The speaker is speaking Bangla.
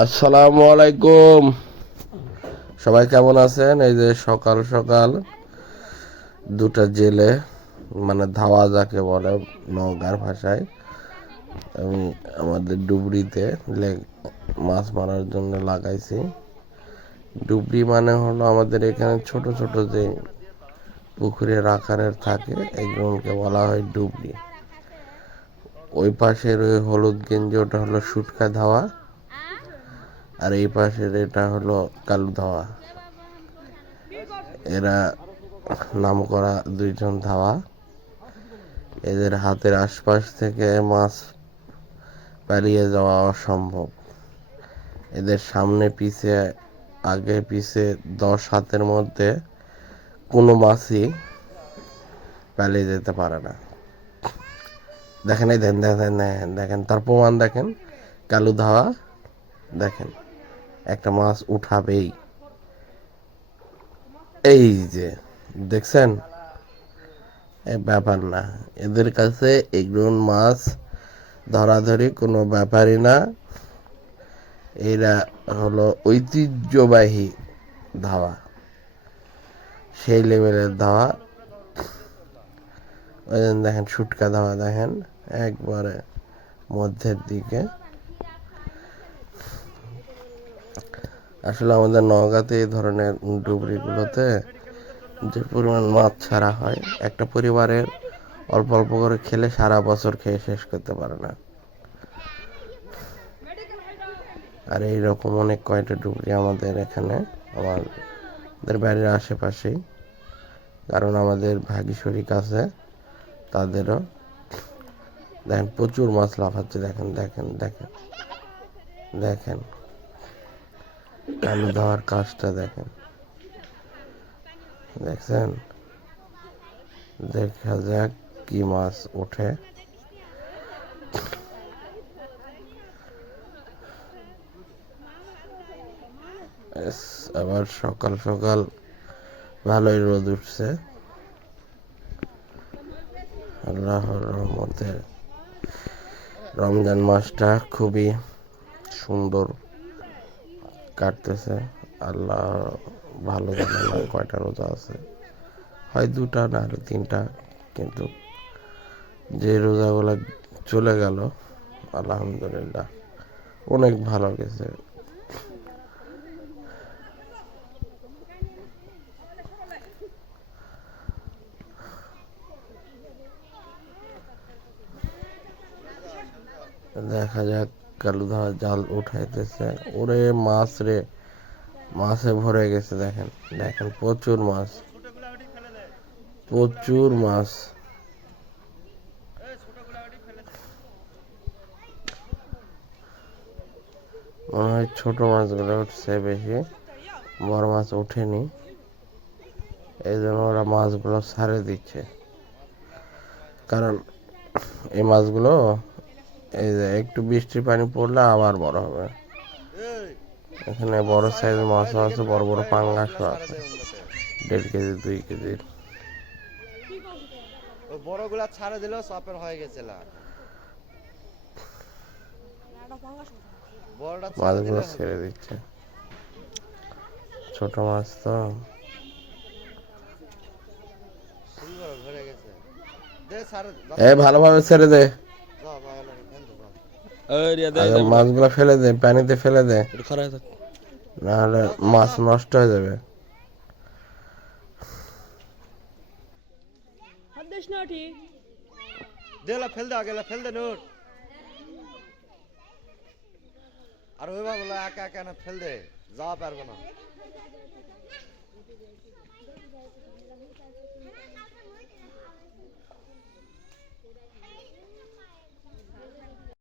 আসসালামু আলাইকুম সবাই কেমন আছেন? এই যে সকাল সকাল দুটা জেলে মানে ধাওয়া যাকে বলে নৌকার ভাষায়, আমি আমাদের ডুবরিতে মাছ মারার জন্য লাগাইছি। ডুবরি মানে হলো আমাদের এখানে ছোট ছোট যে পুকুরের আকারের থাকে, এগুলোকে বলা হয় ডুবরি। ওই পাশের ওই হলুদ গেঞ্জি, ওটা হলো সুটকা ধাওয়া। আর এই পাশের এটা হলো কালু ধাওয়া। এরা নাম করা দুইজন ধাওয়া। এদের হাতের আশপাশ থেকে মাছ পালিয়ে যাওয়া অসম্ভব। এদের সামনে পিছে, আগে পিছে দশ হাতের মধ্যে কোনো মাছই পালিয়ে যেতে পারে না। দেখেন, এই দেখেন দেখেন দেখেন তার প্রমাণ দেখেন। কালু ধাওয়া, দেখেন। একটা মাছ উঠাবেই। এই যে, দেখছেন? ব্যাপার না। এদের কাছে এগুলো মাছ ধরাধরি কোনো ব্যাপারই না। এরা হলো ঐতিহ্যবাহী ধাওয়া। সেই লেভেলের ধাওয়া। ওই দেখেন সুটকা ধাওয়া দেখেন, একবারে মধ্যের দিকে। আসলে আমাদের নওগাঁতে এই ধরনের ডুবরিগুলোতে যে পরিমাণ মাছ ছাড়া হয়, একটা পরিবারের অল্প অল্প করে খেলে সারা বছর খেয়ে শেষ করতে পারে না। আর এইরকম অনেক কয়টা ডুবরি আমাদের এখানে, আমাদের বাড়ির আশেপাশেই। কারণ আমাদের ভাগি শরিক আছে তাদেরও দেখেন প্রচুর মাছ লাফাচ্ছে, দেখেন দেখেন দেখেন দেখেন। আলু দেওয়ার কাজটা দেখেন। দেখছেন? দেখা যাক কি মাছ ওঠে। আবার সকাল সকাল ভালোই রোদ উঠছে। আল্লাহর রহমতে রমজান মাসটা খুবই সুন্দর। কাটতেছে। আল্লাহ ভালো জানে কয়টা রোজা আছে। হয় দুটা না হলে তিনটা, কিন্তু যে রোজাগুলো চলে গেল, আলহামদুলিল্লাহ, অনেক ভালো গেছে। দেখা যাক কালু ধাওয়া জাল উঠাইতেছে। ওরে মাছ রে, মাছে ভরে গেছে দেখেন। দেখেন, প্রচুর মাছ। প্রচুর মাছ। মনে হয় ছোট মাছগুলো উঠছে বেশি। বড় মাছ ওঠেনি এই জন্য ওরা মাছগুলো ছাড়ে দিচ্ছে। কারণ এই মাছগুলো এই যে একটু বৃষ্টির পানি পড়লে আবার বড় হবে। এখানে বড় সাইজের মাছও আছে বড় বড় পাঙ্গাসও আছে। দেড় কেজি দুই ওই বড়গুলা ছাড়ে দিলেও চপের হয়ে গেছিল মাছগুলো ছেড়ে দিচ্ছে। ছোট মাছ তো। এ ভালোভাবে ছেড়ে দে যাও বাগানে ফেল দে, যাও। আগে মাছগুলো ফেলে দে পানিতে ফেলে দে। নাহলে মাছ নষ্ট হয়ে যাবে। ফেল দে আগেলা ফেল দে নোট আর ওই বাবলা একা একা না ফেল দে যাওয়া পারবে না।